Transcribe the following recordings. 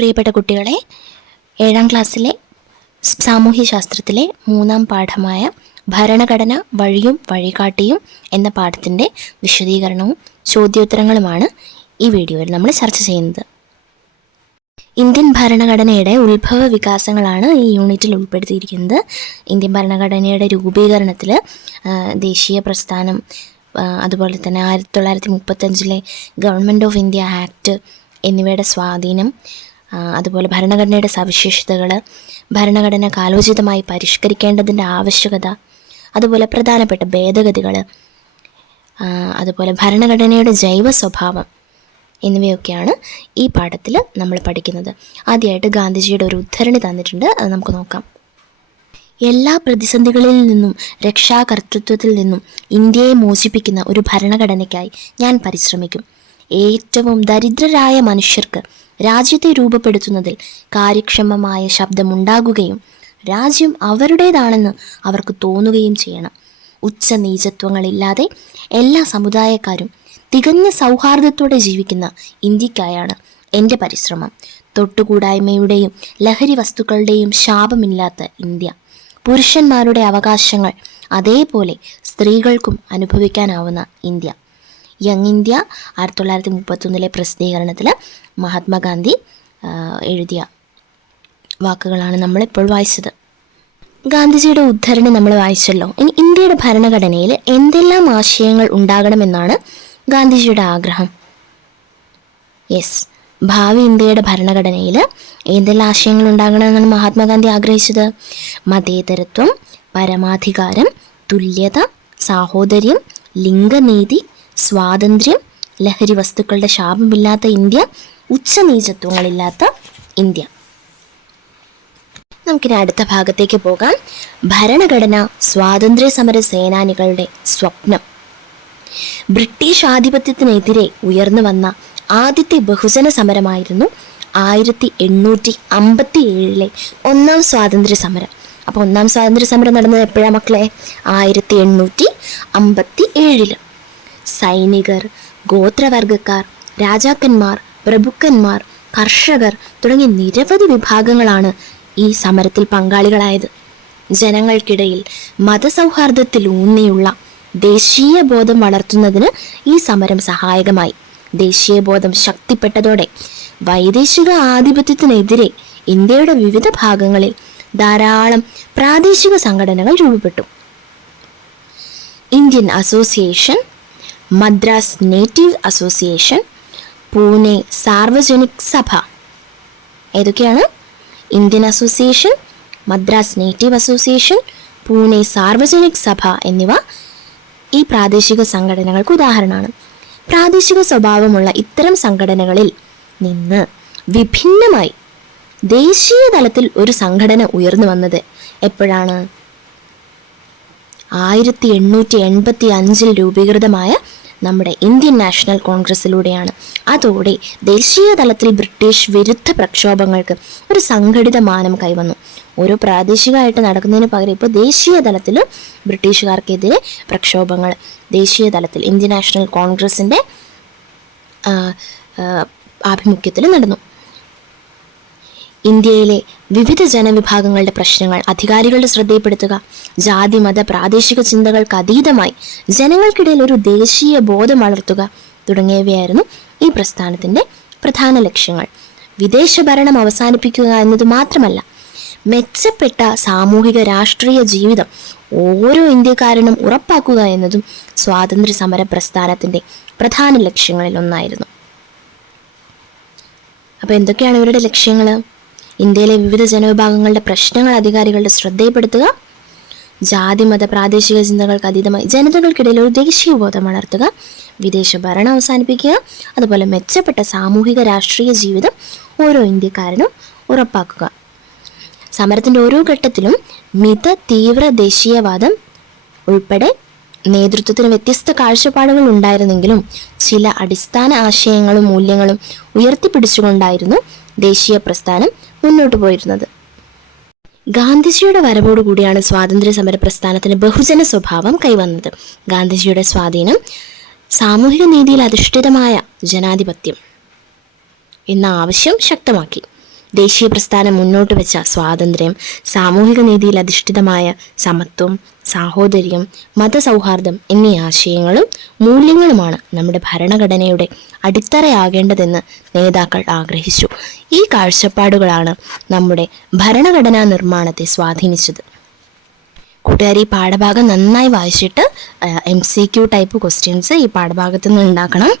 പ്രിയപ്പെട്ട കുട്ടികളെ, 7ാം ക്ലാസ്സിലെ സാമൂഹ്യശാസ്ത്രത്തിലെ 3ാം പാഠമായ ഭരണഘടന വഴിയും വഴികാട്ടിയും എന്ന പാഠത്തിൻ്റെ വിശദീകരണവും ചോദ്യോത്തരങ്ങളുമാണ് ഈ വീഡിയോയിൽ നമ്മൾ ചർച്ച ചെയ്യുന്നത്. ഇന്ത്യൻ ഭരണഘടനയുടെ ഉത്ഭവ വികാസങ്ങളാണ് ഈ യൂണിറ്റിൽ ഉൾപ്പെടുത്തിയിരിക്കുന്നത്. ഇന്ത്യൻ ഭരണഘടനയുടെ രൂപീകരണത്തിൽ ദേശീയ പ്രസ്ഥാനം, അതുപോലെ തന്നെ 1935 ഗവൺമെൻറ് ഓഫ് ഇന്ത്യ ആക്ട് എന്നിവയുടെ സ്വാധീനം, അതുപോലെ ഭരണഘടനയുടെ സവിശേഷതകൾ, ഭരണഘടന കാലോചിതമായി പരിഷ്കരിക്കേണ്ടതിൻ്റെ ആവശ്യകത, അതുപോലെ പ്രധാനപ്പെട്ട ഭേദഗതികൾ, അതുപോലെ ഭരണഘടനയുടെ ജൈവ സ്വഭാവം എന്നിവയൊക്കെയാണ് ഈ പാഠത്തിൽ നമ്മൾ പഠിക്കുന്നത്. ആദ്യമായിട്ട് ഗാന്ധിജിയുടെ ഒരു ഉദ്ധരണി തന്നിട്ടുണ്ട്, അത് നമുക്ക് നോക്കാം. എല്ലാ പ്രതിസന്ധികളിൽ നിന്നും രക്ഷാകർതൃത്വത്തിൽ നിന്നും ഇന്ത്യയെ മോചിപ്പിക്കുന്ന ഒരു ഭരണഘടനയ്ക്കായി ഞാൻ പരിശ്രമിക്കും. ഏറ്റവും ദരിദ്രരായ മനുഷ്യർക്ക് രാജ്യത്തെ രൂപപ്പെടുത്തുന്നതിൽ കാര്യക്ഷമമായ ശബ്ദമുണ്ടാകുകയും രാജ്യം അവരുടേതാണെന്ന് അവർക്ക് തോന്നുകയും ചെയ്യണം. ഉച്ചനീചത്വങ്ങളില്ലാതെ എല്ലാ സമുദായക്കാരും തികഞ്ഞ സൗഹാർദ്ദത്തോടെ ജീവിക്കുന്ന ഇന്ത്യക്കായാണ് എൻ്റെ പരിശ്രമം. തൊട്ടുകൂടായ്മയുടെയും ലഹരി വസ്തുക്കളുടെയും ശാപമില്ലാത്ത ഇന്ത്യ, പുരുഷന്മാരുടെ അവകാശങ്ങൾ അതേപോലെ സ്ത്രീകൾക്കും അനുഭവിക്കാനാവുന്ന ഇന്ത്യ. യങ് ഇന്ത്യ 1931 പ്രസിദ്ധീകരണത്തിൽ മഹാത്മാഗാന്ധി എഴുതിയ വാക്കുകളാണ് നമ്മളിപ്പോൾ വായിച്ചത്. ഗാന്ധിജിയുടെ ഉദ്ധരണി നമ്മൾ വായിച്ചല്ലോ. ഇനി ഇന്ത്യയുടെ ഭരണഘടനയിൽ എന്തെല്ലാം ആശയങ്ങൾ ഉണ്ടാകണമെന്നാണ് ഗാന്ധിജിയുടെ ആഗ്രഹം? ഭാവി ഇന്ത്യയുടെ ഭരണഘടനയിൽ എന്തെല്ലാം ആശയങ്ങൾ ഉണ്ടാകണമെന്നാണ് മഹാത്മാഗാന്ധി ആഗ്രഹിച്ചത്? മതേതരത്വം, പരമാധികാരം, തുല്യത, സാഹോദര്യം, ലിംഗനീതി, സ്വാതന്ത്ര്യം, ലഹരി വസ്തുക്കളുടെ ശാപമില്ലാത്ത ഇന്ത്യ, ഉച്ചനീചത്വങ്ങളില്ലാത്ത ഇന്ത്യ. നമുക്കിനി അടുത്ത ഭാഗത്തേക്ക് പോകാം. ഭരണഘടന സ്വാതന്ത്ര്യ സമര സേനാനികളുടെ സ്വപ്നം. ബ്രിട്ടീഷ് ആധിപത്യത്തിനെതിരെ ഉയർന്നു വന്ന ആദ്യത്തെ ബഹുജന സമരമായിരുന്നു 1857 ഒന്നാം സ്വാതന്ത്ര്യ സമരം. അപ്പോൾ ഒന്നാം സ്വാതന്ത്ര്യ സമരം നടന്നത് എപ്പോഴാണ് മക്കളെ? 1857. സൈനികർ, ഗോത്രവർഗക്കാർ, രാജാക്കന്മാർ, പ്രഭുക്കന്മാർ, കർഷകർ തുടങ്ങിയ നിരവധി വിഭാഗങ്ങളാണ് ഈ സമരത്തിൽ പങ്കാളികളായത്. ജനങ്ങൾക്കിടയിൽ മതസൗഹാർദ്ദത്തിൽ ഊന്നിയുള്ള ദേശീയ ബോധം വളർത്തുന്നതിന് ഈ സമരം സഹായകമായി. ദേശീയബോധം ശക്തിപ്പെട്ടതോടെ വൈദേശിക ആധിപത്യത്തിനെതിരെ ഇന്ത്യയുടെ വിവിധ ഭാഗങ്ങളിൽ ധാരാളം പ്രാദേശിക സംഘടനകൾ രൂപപ്പെട്ടു. Indian association, Madras native association, Pune Sarvajanik സഭ. ഏതൊക്കെയാണ്? Indian association, Madras native association, Pune Sarvajanik സഭ എന്നിവ ഈ പ്രാദേശിക സംഘടനകൾക്ക് ഉദാഹരണമാണ്. പ്രാദേശിക സ്വഭാവമുള്ള ഇത്തരം സംഘടനകളിൽ നിന്ന് വിഭിന്നമായി ദേശീയ തലത്തിൽ ഒരു സംഘടന ഉയർന്നു വന്നത് എപ്പോഴാണ്? 1885 രൂപീകൃതമായ നമ്മുടെ ഇന്ത്യൻ നാഷണൽ കോൺഗ്രസിലൂടെയാണ്. അതോടെ ദേശീയ തലത്തിൽ ബ്രിട്ടീഷ് വിരുദ്ധ പ്രക്ഷോഭങ്ങൾക്ക് ഒരു സംഘടിത മാനം കൈവന്നു. ഓരോ പ്രാദേശികമായിട്ട് നടക്കുന്നതിന് പകരം ഇപ്പോൾ ദേശീയ തലത്തിൽ ബ്രിട്ടീഷുകാർക്കെതിരെ പ്രക്ഷോഭങ്ങൾ ദേശീയ തലത്തിൽ ഇന്ത്യൻ നാഷണൽ കോൺഗ്രസിൻ്റെ ആഭിമുഖ്യത്തിൽ നടന്നു. ഇന്ത്യയിലെ വിവിധ ജനവിഭാഗങ്ങളുടെ പ്രശ്നങ്ങൾ അധികാരികളുടെ ശ്രദ്ധയിൽപ്പെടുത്തുക, ജാതി മത പ്രാദേശിക ചിന്തകൾക്ക് അതീതമായി ജനങ്ങൾക്കിടയിൽ ഒരു ദേശീയ ബോധം വളർത്തുക തുടങ്ങിയവയായിരുന്നു ഈ പ്രസ്ഥാനത്തിൻ്റെ പ്രധാന ലക്ഷ്യങ്ങൾ. വിദേശ ഭരണം അവസാനിപ്പിക്കുക എന്നത് മാത്രമല്ല, മെച്ചപ്പെട്ട സാമൂഹിക രാഷ്ട്രീയ ജീവിതം ഓരോ ഇന്ത്യക്കാരനും ഉറപ്പാക്കുക എന്നതും സ്വാതന്ത്ര്യ സമര പ്രസ്ഥാനത്തിൻ്റെ പ്രധാന ലക്ഷ്യങ്ങളിൽ ഒന്നായിരുന്നു. അപ്പോൾ എന്തൊക്കെയാണ് ഇവരുടെ ലക്ഷ്യങ്ങൾ? ഇന്ത്യയിലെ വിവിധ ജനവിഭാഗങ്ങളുടെ പ്രശ്നങ്ങൾ അധികാരികളുടെ ശ്രദ്ധയിൽപ്പെടുത്തുക, ജാതി മത പ്രാദേശിക ചിന്തകൾക്ക് അതീതമായി ജനതകൾക്കിടയിൽ ഒരു ദേശീയ ബോധം വളർത്തുക, വിദേശ ഭരണം അവസാനിപ്പിക്കുക, അതുപോലെ മെച്ചപ്പെട്ട സാമൂഹിക രാഷ്ട്രീയ ജീവിതം ഓരോ ഇന്ത്യക്കാരനും ഉറപ്പാക്കുക. സമരത്തിൻ്റെ ഓരോ ഘട്ടത്തിലും മിത തീവ്ര ദേശീയവാദം ഉൾപ്പെടെ നേതൃത്വത്തിന് വ്യത്യസ്ത കാഴ്ചപ്പാടുകൾ ഉണ്ടായിരുന്നെങ്കിലും ചില അടിസ്ഥാന ആശയങ്ങളും മൂല്യങ്ങളും ഉയർത്തിപ്പിടിച്ചുകൊണ്ടായിരുന്നു ദേശീയ പ്രസ്ഥാനം മുന്നോട്ട് പോയിരുന്നത്. ഗാന്ധിജിയുടെ വരവോടുകൂടിയാണ് സ്വാതന്ത്ര്യ സമര പ്രസ്ഥാനത്തിന് ബഹുജന സ്വഭാവം കൈവന്നത്. ഗാന്ധിജിയുടെ സ്വാധീനം സാമൂഹിക നീതിയിൽ അധിഷ്ഠിതമായ ജനാധിപത്യം എന്ന ആവശ്യം ശക്തമാക്കി. ദേശീയ പ്രസ്ഥാനം മുന്നോട്ട് വെച്ച സ്വാതന്ത്ര്യം, സാമൂഹിക നീതിയിൽ അധിഷ്ഠിതമായ സമത്വം, സാഹോദര്യം, മതസൗഹാർദ്ദം എന്നീ ആശയങ്ങളും മൂല്യങ്ങളുമാണ് നമ്മുടെ ഭരണഘടനയുടെ അടിത്തറയാകേണ്ടതെന്ന് നേതാക്കൾ ആഗ്രഹിച്ചു. ഈ കാഴ്ചപ്പാടുകളാണ് നമ്മുടെ ഭരണഘടനാ നിർമ്മാണത്തെ സ്വാധീനിച്ചത്. കൂട്ടുകാർ ഈ പാഠഭാഗം നന്നായി വായിച്ചിട്ട് MCQ ടൈപ്പ് ക്വസ്റ്റ്യൻസ് ഈ പാഠഭാഗത്തു നിന്ന് ഉണ്ടാക്കണം.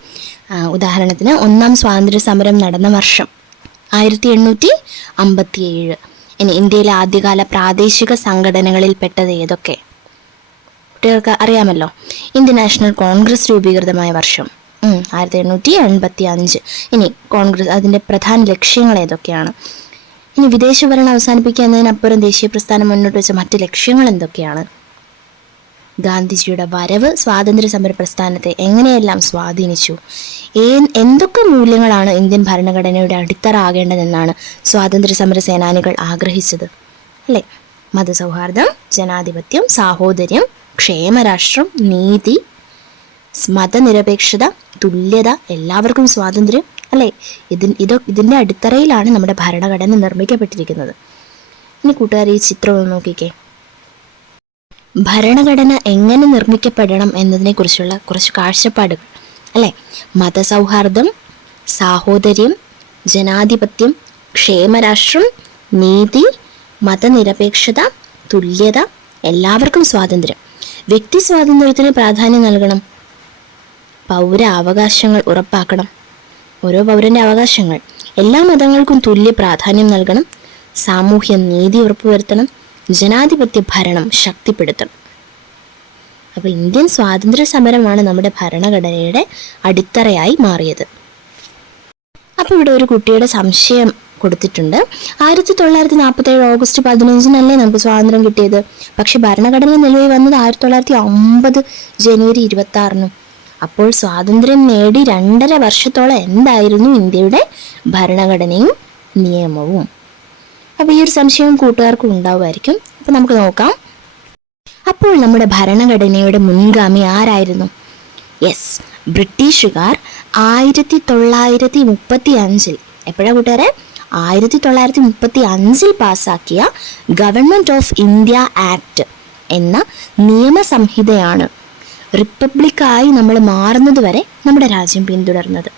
ഉദാഹരണത്തിന്, ഒന്നാം സ്വാതന്ത്ര്യ സമരം നടന്ന വർഷം 1857. ഇനി ഇന്ത്യയിലെ ആദ്യകാല പ്രാദേശിക സംഘടനകളിൽ പെട്ടത് ഏതൊക്കെ? കുട്ടികൾക്ക് അറിയാമല്ലോ. ഇന്ത്യൻ നാഷണൽ കോൺഗ്രസ് രൂപീകൃതമായ വർഷം 1885. ഇനി കോൺഗ്രസ് അതിൻ്റെ പ്രധാന ലക്ഷ്യങ്ങൾ ഏതൊക്കെയാണ്? ഇനി വിദേശ ഭരണം അവസാനിപ്പിക്കുക എന്നതിനപ്പുറം ദേശീയ പ്രസ്ഥാനം മുന്നോട്ട് വെച്ച മറ്റ് ലക്ഷ്യങ്ങൾ എന്തൊക്കെയാണ്? ഗാന്ധിജിയുടെ വരവ് സ്വാതന്ത്ര്യ സമര പ്രസ്ഥാനത്തെ എങ്ങനെയെല്ലാം സ്വാധീനിച്ചു? എന്തൊക്കെ മൂല്യങ്ങളാണ് ഇന്ത്യൻ ഭരണഘടനയുടെ അടിത്തറ ആകേണ്ടതെന്നാണ് സ്വാതന്ത്ര്യ സമര സേനാനികൾ ആഗ്രഹിച്ചത്? അല്ലേ? മതസൗഹാർദ്ദം, ജനാധിപത്യം, സാഹോദര്യം, ക്ഷേമരാഷ്ട്രം, നീതി, മതനിരപേക്ഷത, തുല്യത, എല്ലാവർക്കും സ്വാതന്ത്ര്യം, അല്ലേ? ഇതിൻ്റെ അടിത്തറയിലാണ് നമ്മുടെ ഭരണഘടന നിർമ്മിക്കപ്പെട്ടിരിക്കുന്നത്. ഇനി കൂട്ടുകാർ ഈ ചിത്രം ഒന്ന് നോക്കിക്കേ. ഭരണഘടന എങ്ങനെ നിർമ്മിക്കപ്പെടണം എന്നതിനെ കുറിച്ചുള്ള കുറച്ച് കാഴ്ചപ്പാടുകൾ, അല്ലേ? മതസൗഹാർദ്ദം, സാഹോദര്യം, ജനാധിപത്യം, ക്ഷേമരാഷ്ട്രം, നീതി, മതനിരപേക്ഷത, തുല്യത, എല്ലാവർക്കും സ്വാതന്ത്ര്യം. വ്യക്തി സ്വാതന്ത്ര്യത്തിന് പ്രാധാന്യം നൽകണം. പൗര അവകാശങ്ങൾ ഉറപ്പാക്കണം. ഓരോ പൗരൻ്റെ അവകാശങ്ങൾ. എല്ലാ മതങ്ങൾക്കും തുല്യ പ്രാധാന്യം നൽകണം. സാമൂഹ്യ നീതി ഉറപ്പുവരുത്തണം. ജനാധിപത്യ ഭരണം ശക്തിപ്പെടുത്തണം. അപ്പോൾ ഇന്ത്യൻ സ്വാതന്ത്ര്യ സമരമാണ് നമ്മുടെ ഭരണഘടനയുടെ അടിത്തറയായി മാറിയത്. അപ്പോൾ ഇവിടെ ഒരു കുട്ടിയുടെ സംശയം കൊടുത്തിട്ടുണ്ട്. 1947 ഓഗസ്റ്റ് 15 നമുക്ക് സ്വാതന്ത്ര്യം കിട്ടിയത്. പക്ഷെ ഭരണഘടന നിലവിൽ വന്നത് 1950 ജനുവരി 26. അപ്പോൾ സ്വാതന്ത്ര്യം നേടി 2.5 വർഷത്തോളം എന്തായിരുന്നു ഇന്ത്യയുടെ ഭരണഘടനയും നിയമവും? അപ്പോൾ ഈ ഒരു സംശയം കൂട്ടുകാർക്കും ഉണ്ടാവുമായിരിക്കും. അപ്പോൾ നമുക്ക് നോക്കാം. അപ്പോൾ നമ്മുടെ ഭരണഘടനയുടെ മുൻഗാമി ആരായിരുന്നു? യെസ്, ബ്രിട്ടീഷുകാർ 1935 എപ്പോഴാണ് കൂട്ടുകാരെ? 1935 പാസ്സാക്കിയ ഗവൺമെൻറ് ഓഫ് ഇന്ത്യ ആക്ട് എന്ന നിയമസംഹിതയാണ് റിപ്പബ്ലിക്കായി നമ്മൾ മാറുന്നത് വരെ നമ്മുടെ രാജ്യം പിന്തുടർന്നത്.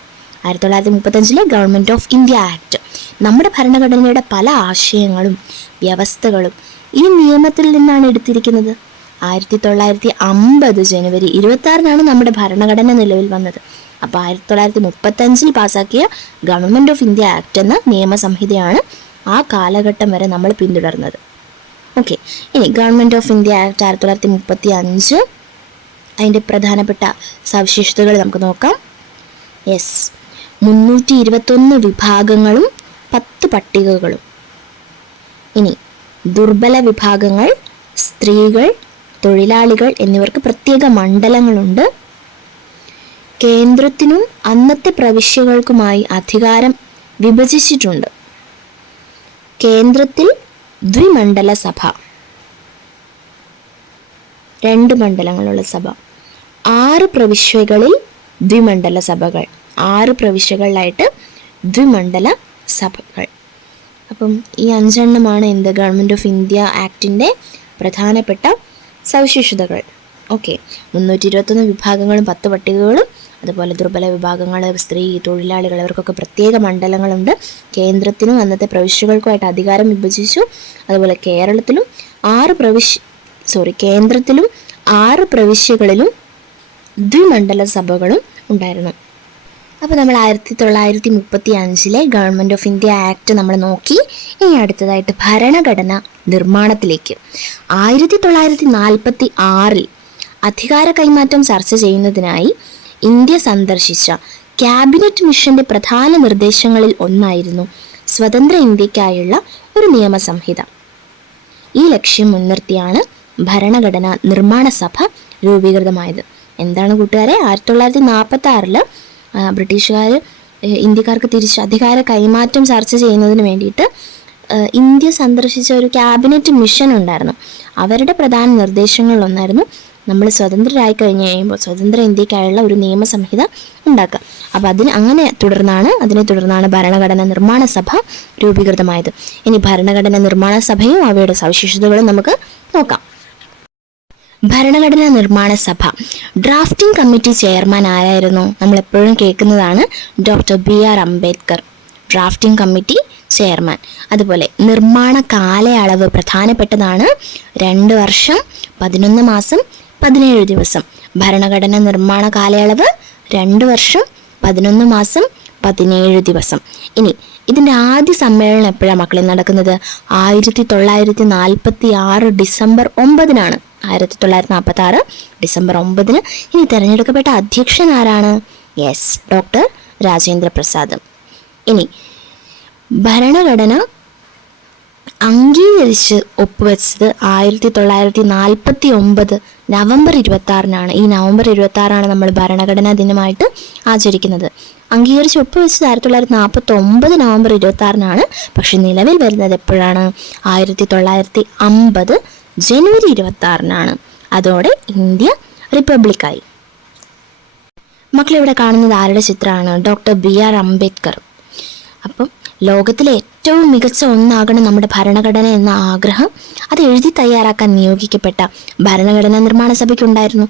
1935 ഗവൺമെൻറ് ഓഫ് ഇന്ത്യ ആക്ട് നമ്മുടെ ഭരണഘടനയുടെ പല ആശയങ്ങളും വ്യവസ്ഥകളും ഈ നിയമത്തിൽ നിന്നാണ് എടുത്തിരിക്കുന്നത്. 1950 ജനുവരി 26 നമ്മുടെ ഭരണഘടന നിലവിൽ വന്നത്. അപ്പോൾ 1935 പാസ്സാക്കിയ ഗവൺമെൻറ് ഓഫ് ഇന്ത്യ ആക്ട് എന്ന നിയമസംഹിതയാണ് ആ കാലഘട്ടം വരെ നമ്മൾ പിന്തുടർന്നത്. ഓക്കെ, ഇനി ഗവൺമെൻറ് ഓഫ് ഇന്ത്യ ആക്ട് 1935 അതിൻ്റെ പ്രധാനപ്പെട്ട സവിശേഷതകൾ നമുക്ക് നോക്കാം. യെസ്, 321 വിഭാഗങ്ങളും 10 പട്ടികകളും. ഇനി ദുർബല വിഭാഗങ്ങൾ, സ്ത്രീകൾ, തൊഴിലാളികൾ എന്നിവർക്ക് പ്രത്യേക മണ്ഡലങ്ങളുണ്ട്. കേന്ദ്രത്തിനും അന്നത്തെ പ്രവിശ്യകൾക്കുമായി അധികാരം വിഭജിച്ചിട്ടുണ്ട്. കേന്ദ്രത്തിൽ ദ്വിമണ്ഡല സഭ, 2 മണ്ഡലങ്ങളുള്ള സഭ. 6 പ്രവിശ്യകളിൽ ദ്വിമണ്ഡല സഭകൾ, 6 പ്രവിശ്യകളിലായിട്ട് ദ്വിമണ്ഡല സഭകൾ. അപ്പം ഈ 5 എണ്ണമാണ് എന്ത് ഗവൺമെൻറ് ഓഫ് ഇന്ത്യ ആക്ടിൻ്റെ പ്രധാനപ്പെട്ട സവിശേഷതകൾ. ഓക്കെ, 321 വിഭാഗങ്ങളും 10 പട്ടികകളും, അതുപോലെ ദുർബല വിഭാഗങ്ങൾ, സ്ത്രീ, തൊഴിലാളികൾ ഇവർക്കൊക്കെ പ്രത്യേക മണ്ഡലങ്ങളുണ്ട്. കേന്ദ്രത്തിനും അന്നത്തെ പ്രവിശ്യകൾക്കുമായിട്ട് അധികാരം വിഭജിച്ചു. അതുപോലെ കേരളത്തിലും കേന്ദ്രത്തിലും 6 പ്രവിശ്യകളിലും ദ്വിമണ്ഡല സഭകളും ഉണ്ടായിരുന്നു. അപ്പോൾ നമ്മൾ 1935 ഗവൺമെൻറ് ഓഫ് ഇന്ത്യ ആക്ട് നമ്മൾ നോക്കി. ഇനി അടുത്തതായിട്ട് ഭരണഘടന നിർമ്മാണത്തിലേക്ക്. 1946 അധികാര കൈമാറ്റം ചർച്ച ചെയ്യുന്നതിനായി ഇന്ത്യ സന്ദർശിച്ച ക്യാബിനറ്റ് മിഷന്റെ പ്രധാന നിർദ്ദേശങ്ങളിൽ ഒന്നായിരുന്നു സ്വതന്ത്ര ഇന്ത്യക്കായുള്ള ഒരു നിയമസംഹിത. ഈ ലക്ഷ്യം മുൻനിർത്തിയാണ് ഭരണഘടനാ നിർമ്മാണ സഭ രൂപീകൃതമായത്. എന്താണ് കൂട്ടുകാരെ? 1946 ബ്രിട്ടീഷുകാർ ഇന്ത്യക്കാർക്ക് തിരിച്ച് അധികാര കൈമാറ്റം ചർച്ച ചെയ്യുന്നതിന് വേണ്ടിയിട്ട് ഇന്ത്യ സന്ദർശിച്ച ഒരു ക്യാബിനറ്റ് മിഷൻ ഉണ്ടായിരുന്നു. അവരുടെ പ്രധാന നിർദ്ദേശങ്ങളിലൊന്നായിരുന്നു നമ്മൾ സ്വതന്ത്രരായി കഴിഞ്ഞ് കഴിയുമ്പോൾ സ്വതന്ത്ര ഇന്ത്യക്കായുള്ള ഒരു നിയമസംഹിത ഉണ്ടാക്കുക. അപ്പോൾ അതിനെ തുടർന്നാണ് ഭരണഘടനാ നിർമ്മാണ സഭ രൂപീകൃതമായത്. ഇനി ഭരണഘടനാ നിർമ്മാണ സഭയും അവയുടെ സവിശേഷതകളും നമുക്ക് നോക്കാം. ഭരണഘടനാ നിർമ്മാണ സഭ ഡ്രാഫ്റ്റിംഗ് കമ്മിറ്റി ചെയർമാൻ ആരായിരുന്നു? നമ്മളെപ്പോഴും കേൾക്കുന്നതാണ് doctor BR Ambedkar, drafting committee chairman. അതുപോലെ നിർമ്മാണ കാലയളവ് പ്രധാനപ്പെട്ടതാണ്, 2 വർഷം 11 മാസം 17 ദിവസം. ഭരണഘടന നിർമ്മാണ കാലയളവ് 2 വർഷം 11 മാസം 17 ദിവസം. ഇനി ഇതിൻ്റെ ആദ്യ സമ്മേളനം എപ്പോഴാണ് മക്കളെ നടക്കുന്നത്? 1946 ഡിസംബർ 9-നാണ്. 1946 ഡിസംബർ 9-ന്. ഇനി തിരഞ്ഞെടുക്കപ്പെട്ട അധ്യക്ഷൻ ആരാണ്? Yes, doctor Rajendra Prasad. ഇനി ഭരണഘടന അംഗീകരിച്ച് ഒപ്പുവെച്ചത് 1949 നവംബർ 26-നാണ്. ഈ നവംബർ 26 നമ്മൾ ഭരണഘടനാ ദിനമായിട്ട് ആചരിക്കുന്നത്. അംഗീകരിച്ച് ഒപ്പുവെച്ചത് 1949 നവംബർ 26-നാണ്. പക്ഷെ നിലവിൽ വരുന്നത് എപ്പോഴാണ്? 1950 ജനുവരി 26-നാണ്. അതോടെ ഇന്ത്യ റിപ്പബ്ലിക്കായി. മക്കളിവിടെ കാണുന്നത് ആരുടെ ചിത്രമാണ്? Doctor BR Ambedkar. അപ്പം ലോകത്തിലെ ഏറ്റവും മികച്ച ഒന്നാകണം നമ്മുടെ ഭരണഘടന എന്ന ആഗ്രഹം അത് എഴുതി തയ്യാറാക്കാൻ നിയോഗിക്കപ്പെട്ട ഭരണഘടനാ നിർമ്മാണ സഭയ്ക്കുണ്ടായിരുന്നു.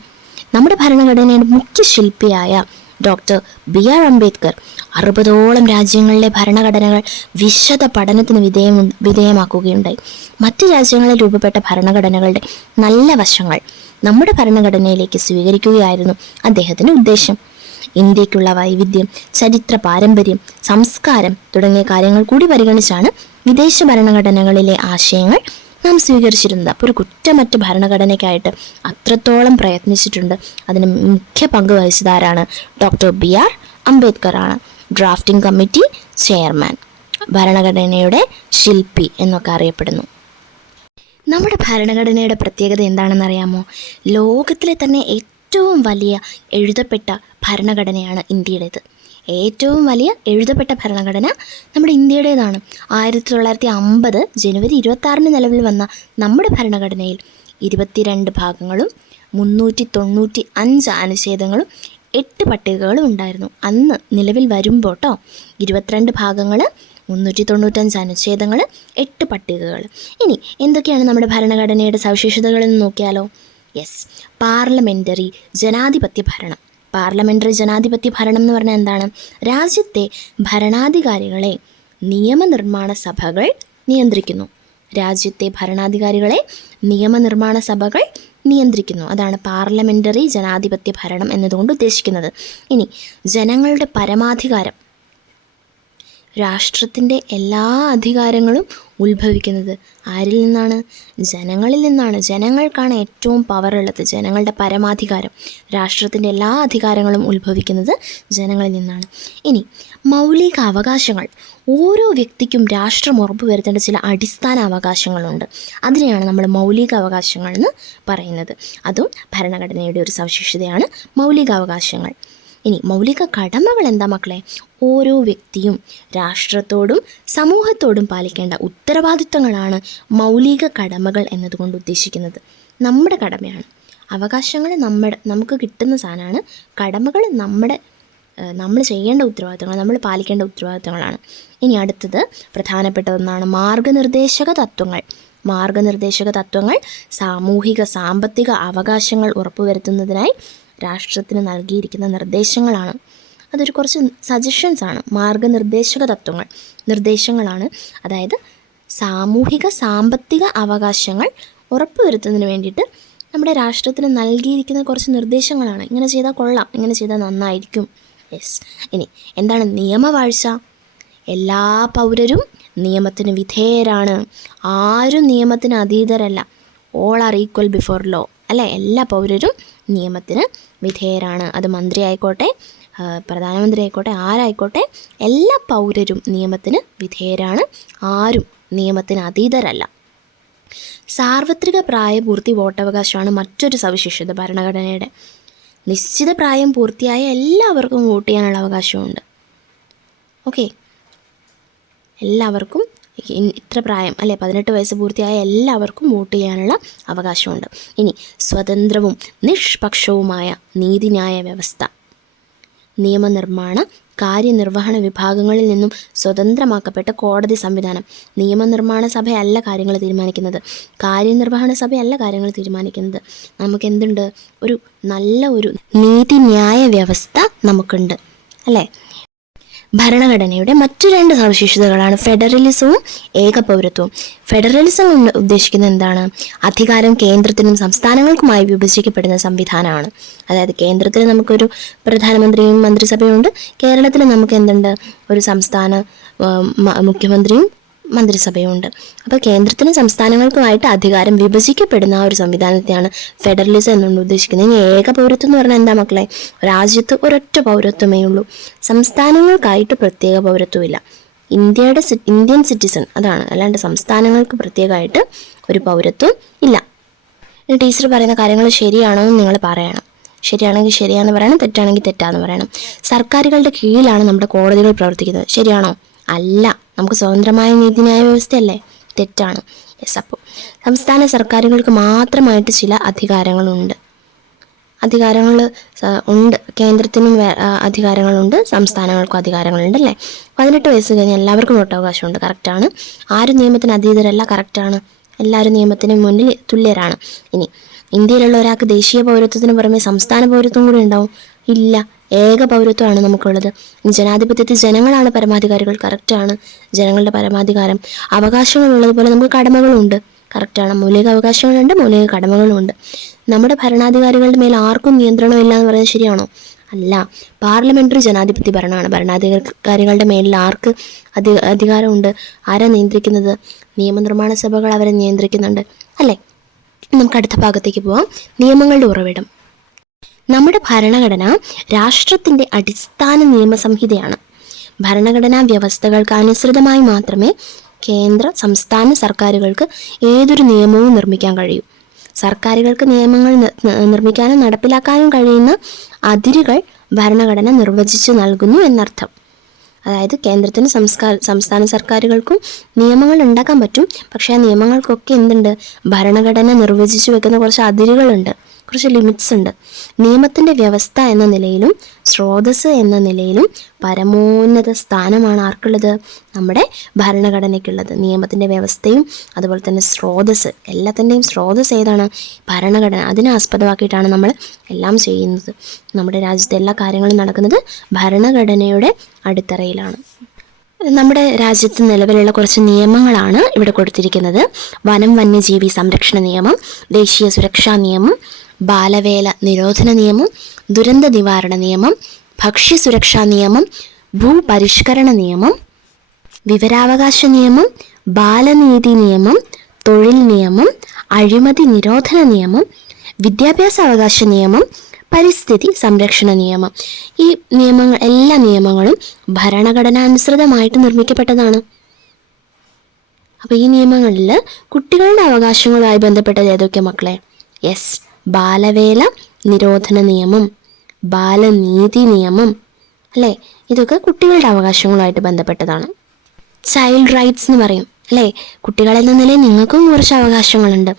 നമ്മുടെ ഭരണഘടനയുടെ മുഖ്യ ശില്പിയായ ഡോക്ടർ BR അംബേദ്കർ 60ഓളം രാജ്യങ്ങളിലെ ഭരണഘടനകൾ വിശദ പഠനത്തിന് വിധേയമാക്കുകയുണ്ടായി. മറ്റ് രാജ്യങ്ങളിൽ രൂപപ്പെട്ട ഭരണഘടനകളുടെ നല്ല വശങ്ങൾ നമ്മുടെ ഭരണഘടനയിലേക്ക് സ്വീകരിക്കുകയായിരുന്നു അദ്ദേഹത്തിൻ്റെ ഉദ്ദേശം. ഇന്ത്യക്കുള്ള വൈവിധ്യം, ചരിത്ര പാരമ്പര്യം, സംസ്കാരം തുടങ്ങിയ കാര്യങ്ങൾ കൂടി പരിഗണിച്ചാണ് വിദേശ ഭരണഘടനകളിലെ ആശയങ്ങൾ നാം സ്വീകരിച്ചിരുന്നത്. അപ്പോൾ ഒരു കുറ്റമറ്റ ഭരണഘടനയ്ക്കായിട്ട് അത്രത്തോളം പ്രയത്നിച്ചിട്ടുണ്ട്. അതിന് മുഖ്യ പങ്ക് വഹിച്ചതാരാണ്? ഡോക്ടർ BR അംബേദ്കർ ആണ്. ഡ്രാഫ്റ്റിംഗ് കമ്മിറ്റി ചെയർമാൻ, ഭരണഘടനയുടെ ശില്പി എന്നൊക്കെ അറിയപ്പെടുന്നു. നമ്മുടെ ഭരണഘടനയുടെ പ്രത്യേകത എന്താണെന്നറിയാമോ? ലോകത്തിലെ തന്നെ ഏറ്റവും വലിയ എഴുതപ്പെട്ട ഭരണഘടനയാണ് ഇന്ത്യയുടേത്. ഏറ്റവും വലിയ എഴുതപ്പെട്ട ഭരണഘടന നമ്മുടെ ഇന്ത്യയുടേതാണ്. 1950 ജനുവരി 26-ന് നിലവിൽ വന്ന നമ്മുടെ ഭരണഘടനയിൽ 22 ഭാഗങ്ങളും 395 അനുച്ഛേദങ്ങളും 8 പട്ടികകളും ഉണ്ടായിരുന്നു. അന്ന് നിലവിൽ വരുമ്പോൾ 22 ഭാഗങ്ങൾ, 395 അനുച്ഛേദങ്ങൾ, 8 പട്ടികകൾ. ഇനി എന്തൊക്കെയാണ് നമ്മുടെ ഭരണഘടനയുടെ സവിശേഷതകളെന്ന് നോക്കിയാലോ? യെസ്, പാർലമെൻ്ററി ജനാധിപത്യ ഭരണം. പാർലമെൻ്ററി ജനാധിപത്യ ഭരണം എന്ന് പറഞ്ഞാൽ എന്താണ്? രാജ്യത്തെ ഭരണാധികാരികളെ നിയമനിർമ്മാണ സഭകൾ നിയന്ത്രിക്കുന്നു. രാജ്യത്തെ ഭരണാധികാരികളെ നിയമനിർമ്മാണ സഭകൾ നിയന്ത്രിക്കുന്നു. അതാണ് പാർലമെൻ്ററി ജനാധിപത്യ ഭരണം എന്നതുകൊണ്ട് ഉദ്ദേശിക്കുന്നത്. ഇനി ജനങ്ങളുടെ പരമാധികാരം. രാഷ്ട്രത്തിൻ്റെ എല്ലാ അധികാരങ്ങളും ഉത്ഭവിക്കുന്നത് ആരിൽ നിന്നാണ്? ജനങ്ങളിൽ നിന്നാണ്. ജനങ്ങൾക്കാണ് ഏറ്റവും പവറുള്ളത്. ജനങ്ങളുടെ പരമാധികാരം, രാഷ്ട്രത്തിൻ്റെ എല്ലാ അധികാരങ്ങളും ഉത്ഭവിക്കുന്നത് ജനങ്ങളിൽ നിന്നാണ്. ഇനി മൗലിക അവകാശങ്ങൾ. ഓരോ വ്യക്തിക്കും രാഷ്ട്രം ഉറപ്പുവരുത്തേണ്ട ചില അടിസ്ഥാന അവകാശങ്ങളുണ്ട്. അതിനെയാണ് നമ്മൾ മൗലിക അവകാശങ്ങൾ എന്ന് പറയുന്നത്. അതും ഭരണഘടനയുടെ ഒരു സവിശേഷതയാണ് മൗലികാവകാശങ്ങൾ. ഇനി മൗലിക കടമകൾ എന്താ മക്കളെ? ഓരോ വ്യക്തിയും രാഷ്ട്രത്തോടും സമൂഹത്തോടും പാലിക്കേണ്ട ഉത്തരവാദിത്തങ്ങളാണ് മൗലിക കടമകൾ എന്നതുകൊണ്ട് ഉദ്ദേശിക്കുന്നത്. നമ്മുടെ കടമയാണ്. അവകാശങ്ങൾ നമുക്ക് കിട്ടുന്ന സാധനമാണ്. കടമകൾ നമ്മൾ ചെയ്യേണ്ട ഉത്തരവാദിത്തങ്ങൾ, നമ്മൾ പാലിക്കേണ്ട ഉത്തരവാദിത്തങ്ങളാണ്. ഇനി അടുത്തത് പ്രധാനപ്പെട്ട ഒന്നാണ് മാർഗനിർദ്ദേശക തത്വങ്ങൾ. മാർഗനിർദ്ദേശക തത്വങ്ങൾ സാമൂഹിക സാമ്പത്തിക അവകാശങ്ങൾ ഉറപ്പുവരുത്തുന്നതിനായി രാഷ്ട്രത്തിന് നൽകിയിരിക്കുന്ന നിർദ്ദേശങ്ങളാണ്. അതൊരു കുറച്ച് സജഷൻസാണ്. മാർഗനിർദ്ദേശക തത്വങ്ങൾ നിർദ്ദേശങ്ങളാണ്. അതായത് സാമൂഹിക സാമ്പത്തിക അവകാശങ്ങൾ ഉറപ്പുവരുത്തുന്നതിന് വേണ്ടിയിട്ട് നമ്മുടെ രാഷ്ട്രത്തിന് നൽകിയിരിക്കുന്ന കുറച്ച് നിർദ്ദേശങ്ങളാണ്. ഇങ്ങനെ ചെയ്താൽ കൊള്ളാം, ഇങ്ങനെ ചെയ്താൽ നന്നായിരിക്കും. യെസ്. ഇനി എന്താണ് നിയമവാഴ്ച? എല്ലാ പൗരരും നിയമത്തിന് വിധേയരാണ്. ആരും നിയമത്തിന് അതീതരല്ല. All are equal before law, അല്ലേ? എല്ലാ പൗരരും നിയമത്തിന് വിധേയരാണ്. അത് മന്ത്രി ആയിക്കോട്ടെ, പ്രധാനമന്ത്രി ആയിക്കോട്ടെ, ആരായിക്കോട്ടെ, എല്ലാ പൗരരും നിയമത്തിന് വിധേയരാണ്. ആരും നിയമത്തിന് അതീതരല്ല. സാർവത്രിക പ്രായപൂർത്തി വോട്ടവകാശമാണ് മറ്റൊരു സവിശേഷത ഭരണഘടനയുടെ. നിശ്ചിത പ്രായം പൂർത്തിയായ എല്ലാവർക്കും വോട്ട് ചെയ്യാനുള്ള അവകാശമുണ്ട്. ഓക്കെ, എല്ലാവർക്കും ഇത്ര പ്രായം അല്ലെ 18 വയസ്സ് പൂർത്തിയായ എല്ലാവർക്കും വോട്ട് ചെയ്യാനുള്ള അവകാശമുണ്ട്. ഇനി സ്വതന്ത്രവും നിഷ്പക്ഷവുമായ നീതിന്യായ വ്യവസ്ഥ. നിയമനിർമ്മാണ കാര്യനിർവഹണ വിഭാഗങ്ങളിൽ നിന്നും സ്വതന്ത്രമാക്കപ്പെട്ട കോടതി സംവിധാനം. നിയമനിർമ്മാണ സഭയല്ല കാര്യങ്ങൾ തീരുമാനിക്കുന്നത്, കാര്യനിർവഹണ സഭയല്ല കാര്യങ്ങൾ തീരുമാനിക്കുന്നത്. നമുക്ക് എന്തുണ്ട്? ഒരു നല്ല ഒരു നീതിന്യായ വ്യവസ്ഥ നമുക്കുണ്ട് അല്ലേ. ഭരണഘടനയുടെ മറ്റു 2 സവിശേഷതകളാണ് ഫെഡറലിസവും ഏകപൗരത്വവും. ഫെഡറലിസം കൊണ്ട് ഉദ്ദേശിക്കുന്നത് എന്താണ്? അധികാരം കേന്ദ്രത്തിനും സംസ്ഥാനങ്ങൾക്കുമായി വിഭജിക്കപ്പെടുന്ന സംവിധാനമാണ്. അതായത് കേന്ദ്രത്തിൽ നമുക്കൊരു പ്രധാനമന്ത്രിയും മന്ത്രിസഭയും ഉണ്ട്, കേരളത്തിൽ നമുക്ക് എന്തുണ്ട്? ഒരു സംസ്ഥാന മുഖ്യമന്ത്രിയും മന്ത്രിസഭയുണ്ട്. അപ്പോൾ കേന്ദ്രത്തിനും സംസ്ഥാനങ്ങൾക്കുമായിട്ട് അധികാരം വിഭജിക്കപ്പെടുന്ന ആ ഒരു സംവിധാനത്തെയാണ് ഫെഡറലിസം എന്നുകൊണ്ട് ഉദ്ദേശിക്കുന്നത്. ഇനി ഏകപൗരത്വം എന്ന് പറഞ്ഞാൽ എന്താ മക്കളെ? രാജ്യത്ത് ഒരൊറ്റ പൗരത്വമേ ഉള്ളൂ, സംസ്ഥാനങ്ങൾക്കായിട്ട് പ്രത്യേക പൗരത്വമില്ല. ഇന്ത്യൻ സിറ്റിസൺ അതാണ്, അല്ലാണ്ട് സംസ്ഥാനങ്ങൾക്ക് പ്രത്യേകമായിട്ട് ഒരു പൗരത്വം ഇല്ല. ഇനി ടീച്ചർ പറയുന്ന കാര്യങ്ങൾ ശരിയാണോ എന്ന് നിങ്ങൾ പറയണം. ശരിയാണെങ്കിൽ ശരിയാന്ന് പറയണം, തെറ്റാണെങ്കിൽ തെറ്റാന്ന് പറയണം. സർക്കാരുകളുടെ കീഴിലാണ് നമ്മുടെ കോടതികൾ പ്രവർത്തിക്കുന്നത്. ശരിയാണോ? അല്ല, നമുക്ക് സ്വതന്ത്രമായ നീതിന്യായ വ്യവസ്ഥയല്ലേ? തെറ്റാണ്. യെസ്. അപ്പോൾ സംസ്ഥാന സർക്കാരുകൾക്ക് മാത്രമായിട്ട് ചില അധികാരങ്ങളുണ്ട്. കേന്ദ്രത്തിനും അധികാരങ്ങളുണ്ട്, സംസ്ഥാനങ്ങൾക്കും അധികാരങ്ങളുണ്ട് അല്ലേ. 18 വയസ്സ് കഴിഞ്ഞാൽ എല്ലാവർക്കും വോട്ടവകാശമുണ്ട്. കറക്റ്റാണ്. ആരും നിയമത്തിന് അതീതരല്ല. കറക്റ്റാണ്. എല്ലാവരും നിയമത്തിന് മുന്നിൽ തുല്യരാണ്. ഇനി ഇന്ത്യയിലുള്ള ഒരാൾക്ക് ദേശീയ പൗരത്വത്തിന് പുറമെ സംസ്ഥാന പൗരത്വം കൂടി ഉണ്ടാവും? ഇല്ല, ഏക പൗരത്വമാണ് നമുക്കുള്ളത്. ജനാധിപത്യത്തിൽ ജനങ്ങളാണ് പരമാധികാരികൾ. കറക്റ്റാണ്. ജനങ്ങളുടെ പരമാധികാരം. അവകാശങ്ങളുള്ളതുപോലെ നമുക്ക് കടമകളുണ്ട്. കറക്റ്റാണ്. മൗലിക അവകാശങ്ങളുണ്ട്, മൗലിക കടമകളുമുണ്ട്. നമ്മുടെ ഭരണാധികാരികളുടെ മേൽ ആർക്കും നിയന്ത്രണമില്ല എന്ന് പറയുന്നത് ശരിയാണോ? അല്ല. പാർലമെന്ററി ജനാധിപത്യ ഭരണമാണ്. ഭരണാധികാരികളുടെ മേലിൽ ആർക്ക് അധികാരമുണ്ട്? ആരാ നിയന്ത്രിക്കുന്നത്? നിയമനിർമ്മാണ സഭകൾ അവരെ നിയന്ത്രിക്കുന്നുണ്ട് അല്ലേ. നമുക്ക് അടുത്ത ഭാഗത്തേക്ക് പോവാം. നിയമങ്ങളുടെ ഉറവിടം. നമ്മുടെ ഭരണഘടന രാഷ്ട്രത്തിൻ്റെ അടിസ്ഥാന നിയമസംഹിതയാണ്. ഭരണഘടനാ വ്യവസ്ഥകൾക്ക് അനുസൃതമായി മാത്രമേ കേന്ദ്ര സംസ്ഥാന സർക്കാരുകൾക്ക് ഏതൊരു നിയമവും നിർമ്മിക്കാൻ കഴിയൂ. സർക്കാരുകൾക്ക് നിയമങ്ങൾ നിർമ്മിക്കാനും നടപ്പിലാക്കാനും കഴിയുന്ന അതിരുകൾ ഭരണഘടന നിർവചിച്ചു നൽകുന്നു എന്നർത്ഥം. അതായത് കേന്ദ്രത്തിന് സംസ്ഥാന സർക്കാരുകൾക്കും നിയമങ്ങൾ ഉണ്ടാക്കാൻ പറ്റും. പക്ഷേ ആ നിയമങ്ങൾക്കൊക്കെ എന്തുണ്ട്? ഭരണഘടന നിർവചിച്ചു വെക്കുന്ന കുറച്ച് അതിരുകളുണ്ട്, കുറച്ച് ലിമിറ്റ്സ് ഉണ്ട്. നിയമത്തിൻ്റെ വ്യവസ്ഥ എന്ന നിലയിലും സ്രോതസ് എന്ന നിലയിലും പരമോന്നത സ്ഥാനമാണ് ആർക്കുള്ളത്? നമ്മുടെ ഭരണഘടനയ്ക്കുള്ളത്. നിയമത്തിൻ്റെ വ്യവസ്ഥയും അതുപോലെ തന്നെ സ്രോതസ്, എല്ലാത്തിൻ്റെയും സ്രോതസ് ഏതാണ്? ഭരണഘടന. അതിനെ ആസ്പദമാക്കിയിട്ടാണ് നമ്മൾ എല്ലാം ചെയ്യുന്നത്. നമ്മുടെ രാജ്യത്തെ എല്ലാ കാര്യങ്ങളും നടക്കുന്നത് ഭരണഘടനയുടെ അടിത്തറയിലാണ്. നമ്മുടെ രാജ്യത്ത് നിലവിലുള്ള കുറച്ച് നിയമങ്ങളാണ് ഇവിടെ കൊടുത്തിരിക്കുന്നത്. വനം വന്യജീവി സംരക്ഷണ നിയമം, ദേശീയ സുരക്ഷാ നിയമം, ബാലവേല നിരോധന നിയമം, ദുരന്ത നിവാരണ നിയമം, ഭക്ഷ്യസുരക്ഷാ നിയമം, ഭൂപരിഷ്കരണ നിയമം, വിവരാവകാശ നിയമം, ബാലനീതി നിയമം, തൊഴിൽ നിയമം, അഴിമതി നിരോധന നിയമം, വിദ്യാഭ്യാസ അവകാശ നിയമം, പരിസ്ഥിതി സംരക്ഷണ നിയമം. ഈ നിയമങ്ങൾ, എല്ലാ നിയമങ്ങളും ഭരണഘടനാനുസൃതമായിട്ട് നിർമ്മിക്കപ്പെട്ടതാണ്. അപ്പോൾ ഈ നിയമങ്ങളിൽ കുട്ടികളുടെ അവകാശങ്ങളുമായി ബന്ധപ്പെട്ടത് ഏതൊക്കെ മക്കളെ? യെസ്, ബാലവേല നിരോധന നിയമം, ബാലനീതി നിയമം അല്ലേ, ഇതൊക്കെ കുട്ടികളുടെ അവകാശങ്ങളുമായിട്ട് ബന്ധപ്പെട്ടതാണ്. ചൈൽഡ് റൈറ്റ്സ് എന്ന് പറയും അല്ലേ. കുട്ടികളെന്ന നിലയിൽ നിങ്ങൾക്കും കുറച്ച് അവകാശങ്ങളുണ്ട്.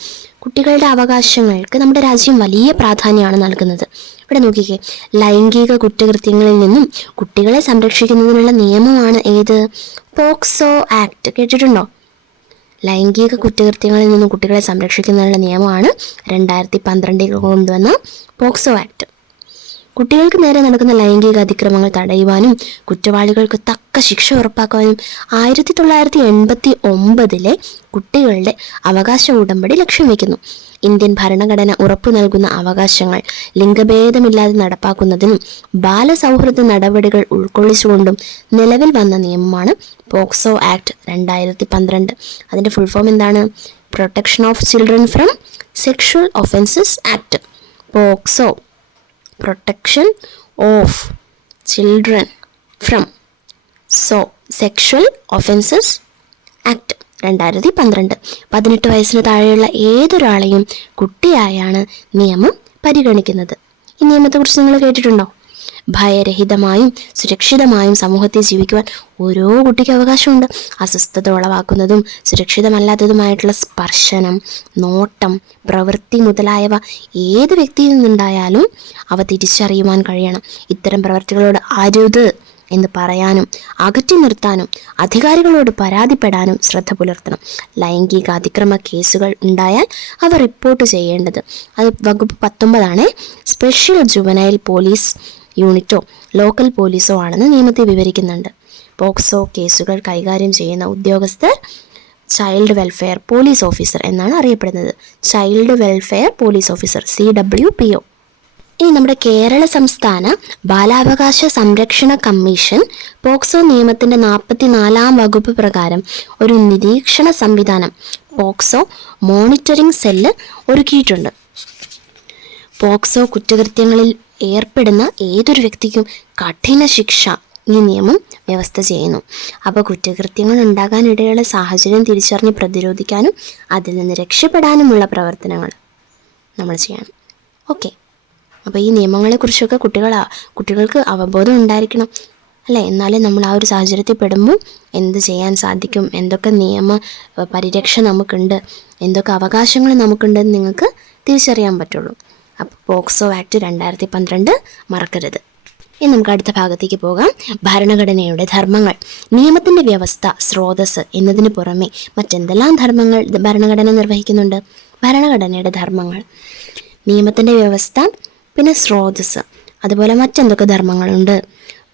കുട്ടികളുടെ അവകാശങ്ങൾക്ക് നമ്മുടെ രാജ്യം വലിയ പ്രാധാന്യമാണ് നൽകുന്നത്. ഇവിടെ നോക്കിക്കേ, ലൈംഗിക കുറ്റകൃത്യങ്ങളിൽ നിന്നും കുട്ടികളെ സംരക്ഷിക്കുന്നതിനുള്ള നിയമമാണ് ഏത്? POCSO act. കേട്ടിട്ടുണ്ടോ? ലൈംഗിക കുറ്റകൃത്യങ്ങളിൽ നിന്നും കുട്ടികളെ സംരക്ഷിക്കുന്നതിനുള്ള നിയമമാണ് 2012 കൊണ്ടുവന്ന പോക്സോ ആക്ട്. കുട്ടികൾക്ക് നേരെ നടക്കുന്ന ലൈംഗിക അതിക്രമങ്ങൾ തടയുവാനും കുറ്റവാളികൾക്ക് തക്ക ശിക്ഷ ഉറപ്പാക്കാനും 1989 കുട്ടികളുടെ അവകാശ ഉടമ്പടി ലക്ഷ്യം വയ്ക്കുന്നു. ഇന്ത്യൻ ഭരണഘടന ഉറപ്പു നൽകുന്ന അവകാശങ്ങൾ ലിംഗഭേദമില്ലാതെ നടപ്പാക്കുന്നതിനും ബാലസൗഹൃദ നടപടികൾ ഉൾക്കൊള്ളിച്ചുകൊണ്ടും നിലവിൽ വന്ന നിയമമാണ് പോക്സോ ആക്ട് 2012. അതിൻ്റെ ഫുൾ ഫോം എന്താണ്? Protection of children from sexual offences act. POCSO, protection of children from sexual offences act 2012. 18 വയസ്സിന് താഴെയുള്ള ഏതൊരാളെയും കുട്ടിയായാണ് നിയമം പരിഗണിക്കുന്നത്. ഈ നിയമത്തെക്കുറിച്ച് നിങ്ങൾ കേട്ടിട്ടുണ്ടോ? ഭയരഹിതമായും സുരക്ഷിതമായും സമൂഹത്തിൽ ജീവിക്കുവാൻ ഓരോ കുട്ടിക്കും അവകാശമുണ്ട്. അസ്വസ്ഥത ഉളവാക്കുന്നതും സുരക്ഷിതമല്ലാത്തതുമായിട്ടുള്ള സ്പർശനം, നോട്ടം, പ്രവൃത്തി മുതലായവ ഏത് വ്യക്തിയിൽ നിന്നുണ്ടായാലും അവ തിരിച്ചറിയുവാൻ കഴിയണം. ഇത്തരം പ്രവൃത്തികളോട് അരുത് എന്ന് പറയാനും അകറ്റി നിർത്താനും അധികാരികളോട് പരാതിപ്പെടാനും ശ്രദ്ധ പുലർത്തണം. ലൈംഗിക അതിക്രമ കേസുകൾ ഉണ്ടായാൽ അവ റിപ്പോർട്ട് ചെയ്യേണ്ടത് അത് വകുപ്പ് 19 സ്പെഷ്യൽ ജുവനൈൽ പോലീസ് യൂണിറ്റോ ലോക്കൽ പോലീസോ ആണെന്ന് നിയമത്തിൽ വിവരിക്കുന്നുണ്ട്. പോക്സോ കേസുകൾ കൈകാര്യം ചെയ്യുന്ന ഉദ്യോഗസ്ഥർ ചൈൽഡ് വെൽഫെയർ പോലീസ് ഓഫീസർ എന്നാണ് അറിയപ്പെടുന്നത്. Child welfare police officer CWPO. ഇനി നമ്മുടെ കേരള സംസ്ഥാന ബാലാവകാശ സംരക്ഷണ കമ്മീഷൻ പോക്സോ നിയമത്തിൻ്റെ 44 വകുപ്പ് പ്രകാരം ഒരു നിരീക്ഷണ സംവിധാനം പോക്സോ മോണിറ്ററിംഗ് സെല്ല് ഒരുക്കിയിട്ടുണ്ട്. പോക്സോ കുറ്റകൃത്യങ്ങളിൽ ഏർപ്പെടുന്ന ഏതൊരു വ്യക്തിക്കും കഠിന ശിക്ഷ ഈ നിയമം വ്യവസ്ഥ ചെയ്യുന്നു. അപ്പോൾ കുറ്റകൃത്യങ്ങൾ ഉണ്ടാകാനിടയുള്ള സാഹചര്യം തിരിച്ചറിഞ്ഞ് പ്രതിരോധിക്കാനും അതിൽ നിന്ന് രക്ഷപ്പെടാനുമുള്ള പ്രവർത്തനങ്ങൾ നമ്മൾ ചെയ്യണം. ഓക്കെ, അപ്പോൾ ഈ നിയമങ്ങളെക്കുറിച്ചൊക്കെ കുട്ടികൾക്ക് അവബോധം ഉണ്ടായിരിക്കണം അല്ലേ? എന്നാലേ നമ്മൾ ആ ഒരു സാഹചര്യത്തിൽ പെടുമ്പോൾ എന്ത് ചെയ്യാൻ സാധിക്കും, എന്തൊക്കെ നിയമ പരിരക്ഷ നമുക്കുണ്ട്, എന്തൊക്കെ അവകാശങ്ങൾ നമുക്കുണ്ടെന്ന് നിങ്ങൾക്ക് തിരിച്ചറിയാൻ പറ്റുള്ളൂ. അപ്പോൾ പോക്സോ ആക്ട് 2012 മറക്കരുത്. ഇനി നമുക്ക് അടുത്ത ഭാഗത്തേക്ക് പോകാം. ഭരണഘടനയുടെ ധർമ്മങ്ങൾ. നിയമത്തിൻ്റെ വ്യവസ്ഥ, സ്രോതസ് എന്നതിന് പുറമെ മറ്റെന്തെല്ലാം ധർമ്മങ്ങൾ ഭരണഘടന നിർവഹിക്കുന്നുണ്ട്? ഭരണഘടനയുടെ ധർമ്മങ്ങൾ, നിയമത്തിൻ്റെ വ്യവസ്ഥ, പിന്നെ സ്രോതസ്, അതുപോലെ മറ്റെന്തൊക്കെ ധർമ്മങ്ങളുണ്ട്?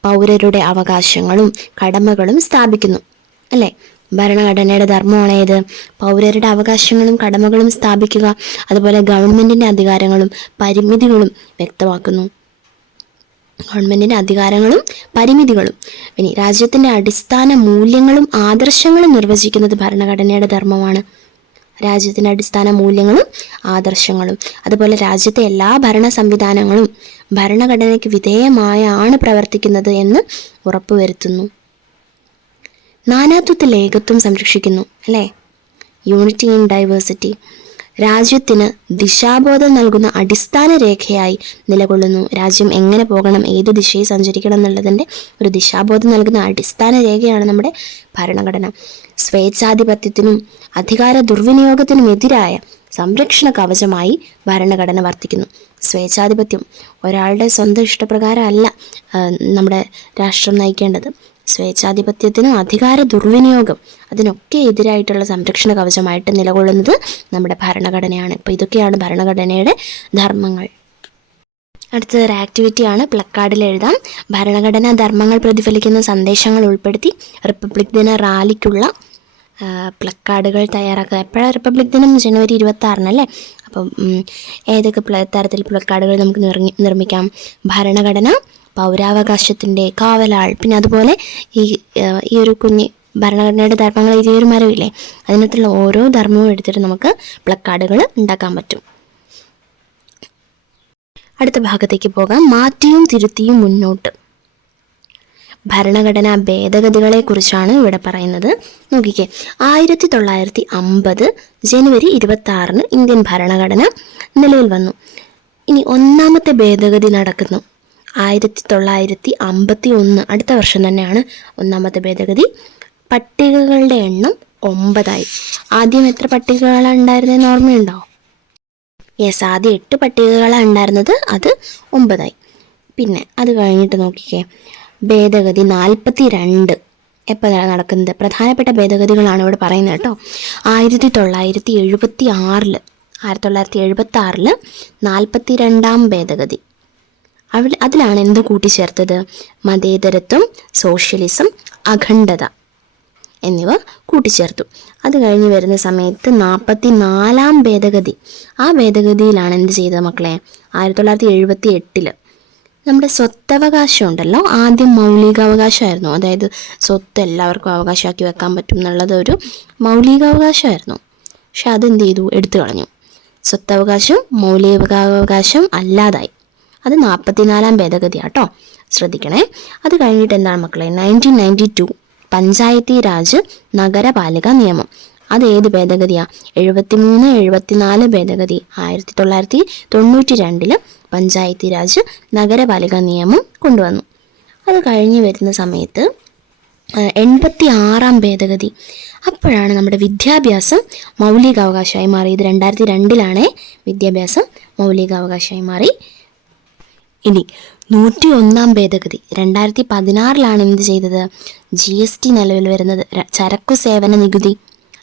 പൗരരുടെ അവകാശങ്ങളും കടമകളും സ്ഥാപിക്കുന്നു അല്ലേ? ഭരണഘടനയുടെ ധർമ്മമാണ് ഏത്? പൗരരുടെ അവകാശങ്ങളും കടമകളും സ്ഥാപിക്കുക. അതുപോലെ ഗവൺമെൻറ്റിൻ്റെ അധികാരങ്ങളും പരിമിതികളും വ്യക്തമാക്കുന്നു. ഗവൺമെൻറ്റിൻ്റെ അധികാരങ്ങളും പരിമിതികളും. ഇനി രാജ്യത്തിൻ്റെ അടിസ്ഥാന മൂല്യങ്ങളും ആദർശങ്ങളും നിർവചിക്കുന്നത് ഭരണഘടനയുടെ ധർമ്മമാണ്. രാജ്യത്തിൻ്റെ അടിസ്ഥാന മൂല്യങ്ങളും ആദർശങ്ങളും. അതുപോലെ രാജ്യത്തെ എല്ലാ ഭരണ സംവിധാനങ്ങളും ഭരണഘടനയ്ക്ക് വിധേയമായാണ് പ്രവർത്തിക്കുന്നത് എന്ന് ഉറപ്പുവരുത്തുന്നു. നാനാത്വത്തിൽ ഏകത്വം സംരക്ഷിക്കുന്നു അല്ലേ? Unity in diversity. രാജ്യത്തിന് ദിശാബോധം നൽകുന്ന അടിസ്ഥാന രേഖയായി നിലകൊള്ളുന്നു. രാജ്യം എങ്ങനെ പോകണം, ഏത് ദിശയിൽ സഞ്ചരിക്കണം എന്നുള്ളതിൻ്റെ ഒരു ദിശാബോധം നൽകുന്ന അടിസ്ഥാന രേഖയാണ് നമ്മുടെ ഭരണഘടന. സ്വേച്ഛാധിപത്യത്തിനും അധികാര ദുർവിനിയോഗത്തിനുമെതിരായ സംരക്ഷണ കവചമായി ഭരണഘടന വർത്തിക്കുന്നു. സ്വേച്ഛാധിപത്യം, ഒരാളുടെ സ്വന്തം ഇഷ്ടപ്രകാരം അല്ല നമ്മുടെ രാഷ്ട്രം നയിക്കേണ്ടത്. സ്വേച്ഛാധിപത്യത്തിനും അധികാര ദുർവിനിയോഗം അതിനൊക്കെ എതിരായിട്ടുള്ള സംരക്ഷണ കവചമായിട്ട് നിലകൊള്ളുന്നത് നമ്മുടെ ഭരണഘടനയാണ്. ഇപ്പോൾ ഇതൊക്കെയാണ് ഭരണഘടനയുടെ ധർമ്മങ്ങൾ. അടുത്തത് ഒരു ആക്ടിവിറ്റിയാണ്, പ്ലക്കാർഡിൽ എഴുതാം. ഭരണഘടനാ ധർമ്മങ്ങൾ പ്രതിഫലിക്കുന്ന സന്ദേശങ്ങൾ ഉൾപ്പെടുത്തി റിപ്പബ്ലിക് ദിന റാലിക്കുള്ള പ്ലക്കാർഡുകൾ തയ്യാറാക്കുക. എപ്പോഴാണ് റിപ്പബ്ലിക് ദിനം? ജനുവരി 26 അപ്പം ഏതൊക്കെ തരത്തിൽ പ്ലക്കാർഡുകൾ നമുക്ക് നിർമ്മിക്കാം? ഭരണഘടന, പൗരാവകാശത്തിൻ്റെ കാവലാൾ, പിന്നെ അതുപോലെ ഈ ഒരു കുഞ്ഞ് ഭരണഘടനയുടെ ധർമ്മങ്ങൾ ഈ ഒരു മരമില്ലേ, അതിനകത്തുള്ള ഓരോ ധർമ്മവും എടുത്തിട്ട് നമുക്ക് പ്ലക്കാർഡുകൾ ഉണ്ടാക്കാൻ പറ്റും. അടുത്ത ഭാഗത്തേക്ക് പോകാം. മാറ്റിയും തിരുത്തിയും മുന്നോട്ട്. ഭരണഘടനാ ഭേദഗതികളെ കുറിച്ചാണ് ഇവിടെ പറയുന്നത്. നോക്കിക്കേ, 1950 ജനുവരി 26 ഇന്ത്യൻ ഭരണഘടന നിലവിൽ വന്നു. ഇനി 1ാമത്തെ ഭേദഗതി നടക്കുന്നു 1951, അടുത്ത വർഷം തന്നെയാണ് 1ാമത്തെ ഭേദഗതി. പട്ടികകളുടെ എണ്ണം 9. ആദ്യം എത്ര പട്ടികകളാണ് ഉണ്ടായിരുന്നതെന്ന് ഓർമ്മയുണ്ടോ? യെസ്, ആദ്യം 8 പട്ടികകളാണ് ഉണ്ടായിരുന്നത്, അത് 9. പിന്നെ അത് കഴിഞ്ഞിട്ട് നോക്കിക്കേ, ഭേദഗതി 42 എപ്പോഴാണ് നടക്കുന്നത്? പ്രധാനപ്പെട്ട ഭേദഗതികളാണ് ഇവിടെ പറയുന്നത് കേട്ടോ. 1976 42ാം ഭേദഗതി. അതിലാണ് എന്ത് കൂട്ടിച്ചേർത്തത്? മതേതരത്വം, സോഷ്യലിസം, അഖണ്ഡത എന്നിവ കൂട്ടിച്ചേർത്തു. അത് കഴിഞ്ഞ് വരുന്ന സമയത്ത് 44ാം ഭേദഗതി. ആ ഭേദഗതിയിലാണ് എന്ത് ചെയ്തത് മക്കളെ? 1978 നമ്മുടെ സ്വത്തവകാശം ഉണ്ടല്ലോ, ആദ്യം മൗലികാവകാശമായിരുന്നു. അതായത് സ്വത്ത് എല്ലാവർക്കും അവകാശമാക്കി വെക്കാൻ പറ്റും എന്നുള്ളത് ഒരു മൗലികാവകാശമായിരുന്നു. പക്ഷെ അതെന്ത് ചെയ്തു? എടുത്തു കളഞ്ഞു. സ്വത്തവകാശം മൗലികാവകാശം അല്ലാതായി. അത് 44ാം ഭേദഗതിയാട്ടോ, ശ്രദ്ധിക്കണേ. അത് കഴിഞ്ഞിട്ട് എന്താണ് മക്കളെ? 1992 പഞ്ചായത്തി രാജ് നഗരപാലിക നിയമം. അത് ഏത് ഭേദഗതിയാണ്? 73-74 ഭേദഗതി 1992 പഞ്ചായത്തി രാജ് നഗരപാലിക നിയമം കൊണ്ടുവന്നു. അത് കഴിഞ്ഞ് വരുന്ന സമയത്ത് 86 ഭേദഗതി. അപ്പോഴാണ് നമ്മുടെ വിദ്യാഭ്യാസം മൗലികാവകാശമായി മാറിയത്. 2002 വിദ്യാഭ്യാസം മൗലികാവകാശമായി മാറി. ഇനി 101 ഭേദഗതി 2016 എന്ത് ചെയ്തത്? GST നിലവിൽ വരുന്നത്. ചരക്കു സേവന നികുതി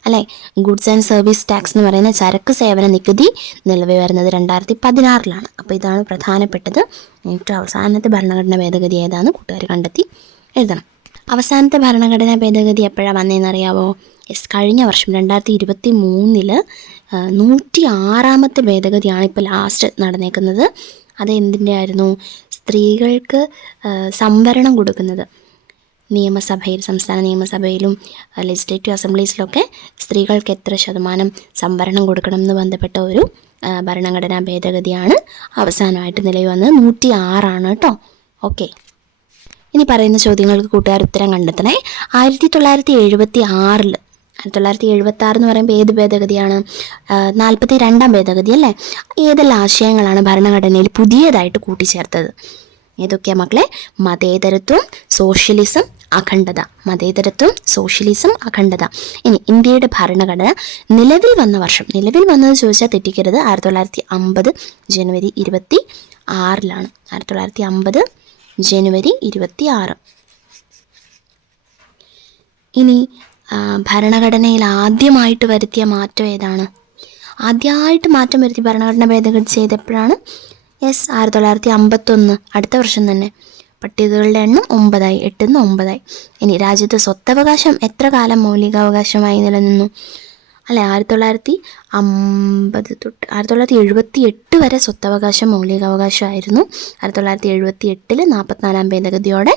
അല്ലേ, ഗുഡ്സ് ആൻഡ് സർവീസ് ടാക്സ് എന്ന് പറയുന്ന ചരക്ക് സേവന നികുതി നിലവിൽ വരുന്നത് 2016. അപ്പോൾ ഇതാണ് പ്രധാനപ്പെട്ടത്. ഏറ്റവും അവസാനത്തെ ഭരണഘടനാ ഭേദഗതി ഏതാണെന്ന് കൂട്ടുകാർ കണ്ടെത്തി എഴുതണം. അവസാനത്തെ ഭരണഘടനാ ഭേദഗതി എപ്പോഴാണ് വന്നതെന്നറിയാവോ? കഴിഞ്ഞ വർഷം 2023 106 ഭേദഗതിയാണ് ഇപ്പോൾ ലാസ്റ്റ് നടന്നേക്കുന്നത്. അത് എന്തിൻ്റെ ആയിരുന്നു? സ്ത്രീകൾക്ക് സംവരണം കൊടുക്കുന്നത്. നിയമസഭയിൽ, സംസ്ഥാന നിയമസഭയിലും ലെജിസ്ലേറ്റീവ് അസംബ്ലീസിലൊക്കെ സ്ത്രീകൾക്ക് എത്ര ശതമാനം സംവരണം കൊടുക്കണം എന്ന് ബന്ധപ്പെട്ട ഒരു ഭരണഘടനാ ഭേദഗതിയാണ് അവസാനമായിട്ട് നിലവിൽ വന്നത്. 106 കേട്ടോ. ഓക്കെ, ഇനി പറയുന്ന ചോദ്യങ്ങൾക്ക് കൂട്ടുകാർ ഉത്തരം കണ്ടെത്തണേ. 1976 1976 എന്ന് പറയുമ്പോൾ ഏത് ഭേദഗതിയാണ്? 42 ഭേദഗതി അല്ലേ? ഏതെല്ലാം ആശയങ്ങളാണ് ഭരണഘടനയിൽ പുതിയതായിട്ട് കൂട്ടിച്ചേർത്തത്? ഏതൊക്കെയാണ് മക്കളെ? മതേതരത്വം, സോഷ്യലിസം, അഖണ്ഡത. മതേതരത്വം, സോഷ്യലിസം, അഖണ്ഡത. ഇനി ഇന്ത്യയുടെ ഭരണഘടന നിലവിൽ വന്ന വർഷം, നിലവിൽ വന്നത് ചോദിച്ചാൽ തെറ്റിക്കരുത്, 1950 ജനുവരി 26. 1950 ജനുവരി 26. ഇനി ഭരണഘടനയിൽ ആദ്യമായിട്ട് വരുത്തിയ മാറ്റം ഏതാണ്? ആദ്യമായിട്ട് മാറ്റം വരുത്തി ഭരണഘടന ഭേദഗതി ചെയ്തപ്പോഴാണ് 1951. അടുത്ത വർഷം തന്നെ. പട്ടികകളുടെ എണ്ണം 9 8 9. ഇനി രാജ്യത്ത് സ്വത്തവകാശം എത്ര കാലം മൗലികാവകാശമായി നിലനിന്നു? അല്ലെ, 1950 തൊട്ട് 1978 വരെ സ്വത്തവകാശം മൗലികാവകാശമായിരുന്നു. 1978 44 ഭേദഗതിയോടെ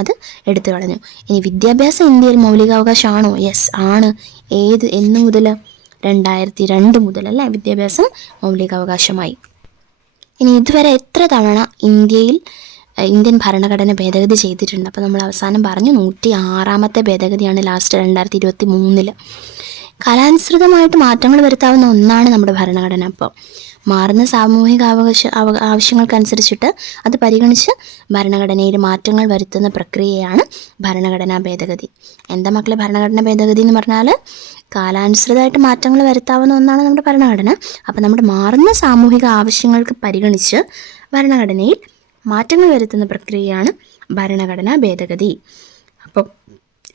അത് എടുത്തു കളഞ്ഞു. ഇനി വിദ്യാഭ്യാസം ഇന്ത്യയിൽ മൗലികാവകാശമാണോ? യെസ് ആണ്. എന്ന് മുതൽ? 2002 മുതൽ അല്ലേ വിദ്യാഭ്യാസം മൗലികാവകാശമായി. ഇനി ഇതുവരെ എത്ര തവണ ഇന്ത്യൻ ഭരണഘടന ഭേദഗതി ചെയ്തിട്ടുണ്ട്? അപ്പോൾ നമ്മൾ അവസാനം പറഞ്ഞു 106 ഭേദഗതിയാണ് ലാസ്റ്റ് 2023. കാലാനുസൃതമായിട്ട് മാറ്റങ്ങൾ വരുത്താവുന്ന ഒന്നാണ് നമ്മുടെ ഭരണഘടന. അപ്പോൾ മാറുന്ന സാമൂഹിക ആവശ്യങ്ങൾക്കനുസരിച്ചിട്ട് അത് പരിഗണിച്ച് ഭരണഘടനയിൽ മാറ്റങ്ങൾ വരുത്തുന്ന പ്രക്രിയയാണ് ഭരണഘടനാ ഭേദഗതി. എന്താ മക്കളെ ഭരണഘടനാ ഭേദഗതി എന്ന് പറഞ്ഞാൽ? കാലാനുസൃതമായിട്ട് മാറ്റങ്ങൾ വരുത്താവുന്ന ഒന്നാണ് നമ്മുടെ ഭരണഘടന. അപ്പോൾ നമ്മുടെ മാറുന്ന സാമൂഹിക ആവശ്യങ്ങൾക്ക് പരിഗണിച്ച് ഭരണഘടനയിൽ മാറ്റങ്ങൾ വരുത്തുന്ന പ്രക്രിയയാണ് ഭരണഘടനാ ഭേദഗതി. അപ്പോൾ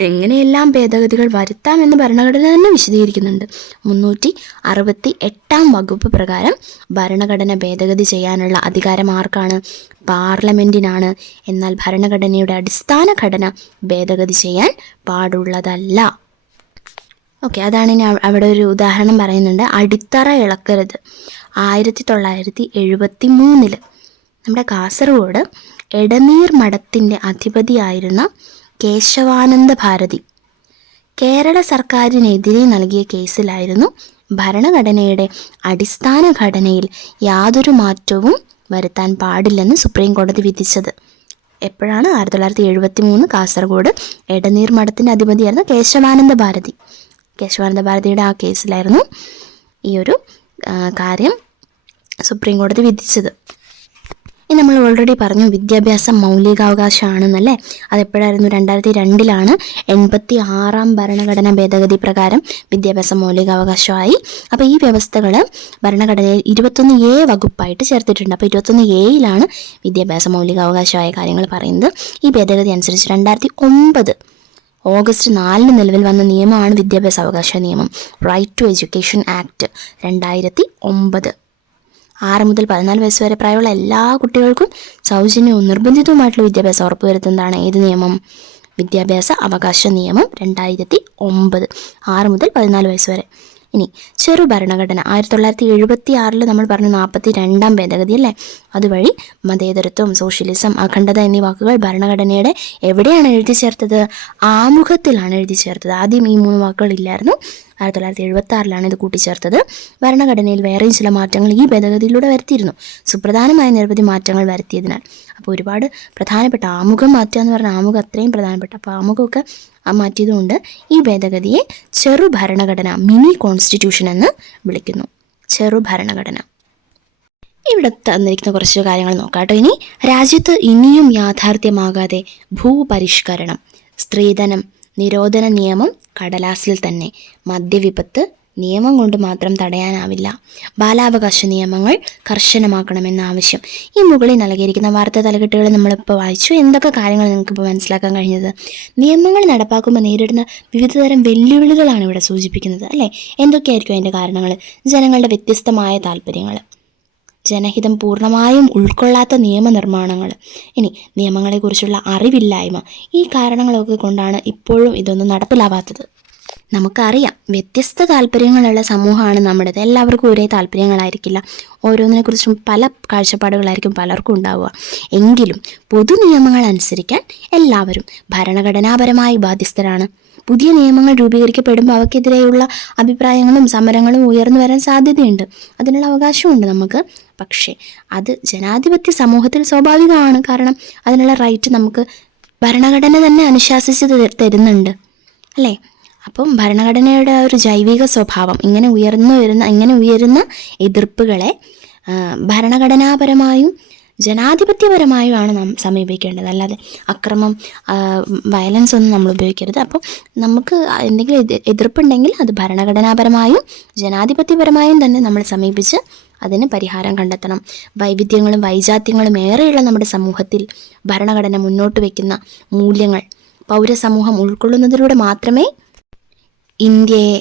എങ്ങനെയെല്ലാം ഭേദഗതികൾ വരുത്താമെന്ന് ഭരണഘടന തന്നെ വിശദീകരിക്കുന്നുണ്ട്. 368 വകുപ്പ് പ്രകാരം ഭരണഘടന ഭേദഗതി ചെയ്യാനുള്ള അധികാരം ആർക്കാണ്? പാർലമെൻറ്റിനാണ്. എന്നാൽ ഭരണഘടനയുടെ അടിസ്ഥാന ഘടന ഭേദഗതി ചെയ്യാൻ പാടുള്ളതല്ല. ഓക്കെ, അതാണ് ഇനി അവിടെ ഒരു ഉദാഹരണം പറയുന്നുണ്ട്. അടിത്തറ ഇളക്കരുത്. 1973 നമ്മുടെ കാസർഗോഡ് എടനീർ മഠത്തിൻ്റെ അധിപതിയായിരുന്ന കേശവാനന്ദ ഭാരതി കേരള സർക്കാരിനെതിരെ നൽകിയ കേസിലായിരുന്നു ഭരണഘടനയുടെ അടിസ്ഥാന ഘടനയിൽ യാതൊരു മാറ്റവും വരുത്താൻ പാടില്ലെന്ന് സുപ്രീം കോടതി വിധിച്ചത്. എപ്പോഴാണ്? 1973 കാസർഗോഡ് എടനീർ മഠത്തിൻ്റെ അധിപതിയായിരുന്ന കേശവാനന്ദ ഭാരതിയുടെ ആ കേസിലായിരുന്നു ഈ ഒരു കാര്യം സുപ്രീം കോടതി വിധിച്ചത്. ഇനി നമ്മൾ ഓൾറെഡി പറഞ്ഞു വിദ്യാഭ്യാസം മൗലികാവകാശമാണെന്നല്ലേ. അതെപ്പോഴായിരുന്നു? 2002 86 ഭരണഘടനാ ഭേദഗതി പ്രകാരം വിദ്യാഭ്യാസം മൗലികാവകാശമായി. അപ്പോൾ ഈ വ്യവസ്ഥകൾ ഭരണഘടനയിൽ 21A വകുപ്പായിട്ട് ചേർത്തിട്ടുണ്ട്. അപ്പോൾ 21A വിദ്യാഭ്യാസ മൗലികാവകാശമായ കാര്യങ്ങൾ പറയുന്നത്. ഈ ഭേദഗതി അനുസരിച്ച് 2009 ഓഗസ്റ്റ് 4 നിലവിൽ വന്ന നിയമമാണ് വിദ്യാഭ്യാസ അവകാശ നിയമം, റൈറ്റ് ടു എഡ്യൂക്കേഷൻ ആക്ട് 2009. 6 മുതൽ 14 വയസ്സ് വരെ പ്രായമുള്ള എല്ലാ കുട്ടികൾക്കും സൗജന്യവും നിർബന്ധിതവുമായിട്ടുള്ള വിദ്യാഭ്യാസം ഉറപ്പുവരുത്തുന്നതാണ് ഏത് നിയമം? വിദ്യാഭ്യാസ അവകാശ നിയമം 2009. 6 മുതൽ 14 വയസ്സ് വരെ. ഇനി ചെറു ഭരണഘടന 1976 നമ്മൾ പറഞ്ഞു 42 ഭേദഗതി അല്ലേ. അതുവഴി മതേതരത്വം, സോഷ്യലിസം, അഖണ്ഡത എന്നീ വാക്കുകൾ ഭരണഘടനയുടെ എവിടെയാണ് എഴുതി ചേർത്തത്? ആമുഖത്തിലാണ് എഴുതി ചേർത്തത്. ആദ്യം ഈ 3 വാക്കുകൾ ഇല്ലായിരുന്നു. 1976 ഇത് കൂട്ടിച്ചേർത്തത്. ഭരണഘടനയിൽ വേറെയും ചില മാറ്റങ്ങൾ ഈ ഭേദഗതിയിലൂടെ വരുത്തിയിരുന്നു. സുപ്രധാനമായ നിരവധി മാറ്റങ്ങൾ വരുത്തിയതിനാൽ. അപ്പോൾ ഒരുപാട് പ്രധാനപ്പെട്ട ആമുഖം മാറ്റുക എന്ന് പറഞ്ഞാൽ ആമുഖം അത്രയും പ്രധാനപ്പെട്ട, അപ്പോൾ ആമുഖമൊക്കെ മാറ്റിയതുകൊണ്ട് ഈ ഭേദഗതിയെ ചെറു ഭരണഘടന, മിനി കോൺസ്റ്റിറ്റ്യൂഷൻ എന്ന് വിളിക്കുന്നു. ചെറു ഭരണഘടന. ഇവിടെ തന്നിരിക്കുന്ന കുറച്ച് കാര്യങ്ങൾ നോക്കാം കേട്ടോ. ഇനി രാജ്യത്ത് ഇനിയും യാഥാർത്ഥ്യമാകാതെ ഭൂപരിഷ്കരണം, സ്ത്രീധനം നിരോധന നിയമം കടലാസിൽ തന്നെ, മദ്യവിപത്ത് നിയമം കൊണ്ട് മാത്രം തടയാനാവില്ല, ബാലാവകാശ നിയമങ്ങൾ കർശനമാക്കണമെന്ന ആവശ്യം. ഈ മുകളിൽ നൽകിയിരിക്കുന്ന വാർത്താ തലക്കെട്ടുകൾ നമ്മളിപ്പോൾ വായിച്ചു. എന്തൊക്കെ കാര്യങ്ങൾ നിങ്ങൾക്കിപ്പോൾ മനസ്സിലാക്കാൻ കഴിഞ്ഞത്? നിയമങ്ങൾ നടപ്പാക്കുമ്പോൾ നേരിടുന്ന വിവിധതരം വെല്ലുവിളികളാണ് ഇവിടെ സൂചിപ്പിക്കുന്നത് അല്ലേ? എന്തൊക്കെയായിരിക്കും അതിൻ്റെ കാരണങ്ങൾ? ജനങ്ങളുടെ വ്യത്യസ്തമായ താല്പര്യങ്ങൾ, ജനഹിതം പൂർണ്ണമായും ഉൾക്കൊള്ളാത്ത നിയമനിർമ്മാണങ്ങൾ, ഇനി നിയമങ്ങളെക്കുറിച്ചുള്ള അറിവില്ലായ്മ, ഈ കാരണങ്ങളൊക്കെ കൊണ്ടാണ് ഇപ്പോഴും ഇതൊന്നും നടപ്പിലാവാത്തത്. നമുക്കറിയാം, വ്യത്യസ്ത താല്പര്യങ്ങളുള്ള സമൂഹമാണ് നമ്മുടേത്. എല്ലാവർക്കും ഒരേ താല്പര്യങ്ങളായിരിക്കില്ല, ഓരോന്നിനെക്കുറിച്ചും പല കാഴ്ചപ്പാടുകളായിരിക്കും പലർക്കും ഉണ്ടാവുക. എങ്കിലും പൊതു നിയമങ്ങൾ അനുസരിക്കാൻ എല്ലാവരും ഭരണഘടനാപരമായി ബാധ്യസ്ഥരാണ്. പുതിയ നിയമങ്ങൾ രൂപീകരിക്കപ്പെടുമ്പോൾ അവയ്ക്കെതിരെയുള്ള അഭിപ്രായങ്ങളും സമരങ്ങളും ഉയർന്നു വരാൻ സാധ്യതയുണ്ട്. അതിനുള്ള അവകാശമുണ്ട് നമുക്ക്. പക്ഷേ അത് ജനാധിപത്യ സമൂഹത്തിൽ സ്വാഭാവികമാണ്. കാരണം അതിനുള്ള റൈറ്റ് നമുക്ക് ഭരണഘടന തന്നെ അനുശാസിച്ച് തരുന്നുണ്ട് അല്ലേ? അപ്പം ഭരണഘടനയുടെ ഒരു ജൈവിക സ്വഭാവം ഇങ്ങനെ ഉയരുന്ന എതിർപ്പുകളെ ഭരണഘടനാപരമായും ജനാധിപത്യപരമായുമാണ് നാം സമീപിക്കേണ്ടത്. അല്ലാതെ അക്രമം, വയലൻസ് ഒന്നും നമ്മൾ ഉപയോഗിക്കരുത്. അപ്പോൾ നമുക്ക് എന്തെങ്കിലും എതിർപ്പുണ്ടെങ്കിൽ അത് ഭരണഘടനാപരമായും ജനാധിപത്യപരമായും തന്നെ നമ്മൾ സമീപിച്ച് അതിന് പരിഹാരം കണ്ടെത്തണം. വൈവിധ്യങ്ങളും വൈജാത്യങ്ങളും ഏറെയുള്ള നമ്മുടെ സമൂഹത്തിൽ ഭരണഘടന മുന്നോട്ട് വയ്ക്കുന്ന മൂല്യങ്ങൾ പൗരസമൂഹം ഉൾക്കൊള്ളുന്നതിലൂടെ മാത്രമേ ഇന്ത്യയെ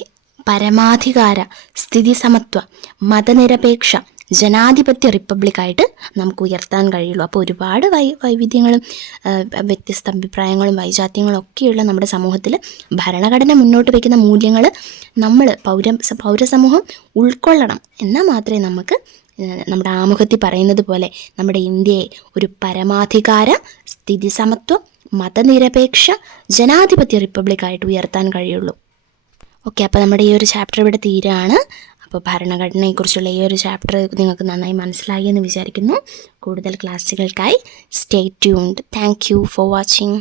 പരമാധികാര, സ്ഥിതിസമത്വ, മതനിരപേക്ഷ, ജനാധിപത്യ റിപ്പബ്ലിക്കായിട്ട് നമുക്ക് ഉയർത്താൻ കഴിയുള്ളൂ. അപ്പോൾ ഒരുപാട് വൈവിധ്യങ്ങളും വ്യത്യസ്ത അഭിപ്രായങ്ങളും വൈജാത്യങ്ങളും ഒക്കെയുള്ള നമ്മുടെ സമൂഹത്തിൽ ഭരണഘടന മുന്നോട്ട് വയ്ക്കുന്ന മൂല്യങ്ങൾ നമ്മൾ പൗരസമൂഹം ഉൾക്കൊള്ളണം. എന്നാൽ മാത്രമേ നമുക്ക് നമ്മുടെ ആമുഖത്തിൽ പറയുന്നത് പോലെ നമ്മുടെ ഇന്ത്യയെ ഒരു പരമാധികാര, സ്ഥിതിസമത്വ, മതനിരപേക്ഷ, ജനാധിപത്യ റിപ്പബ്ലിക്കായിട്ട് ഉയർത്താൻ കഴിയുള്ളൂ. ഓക്കെ, അപ്പോൾ നമ്മുടെ ഈ ഒരു ചാപ്റ്റർ ഇവിടെ തീരുകയാണ്. അപ്പോൾ ഭരണഘടനയെക്കുറിച്ചുള്ള ഈ ഒരു ചാപ്റ്റർ നിങ്ങൾക്ക് നന്നായി മനസ്സിലായി എന്ന് വിചാരിക്കുന്നു. കൂടുതൽ ക്ലാസ്സുകൾക്കായി stay tuned. Thank you for watching.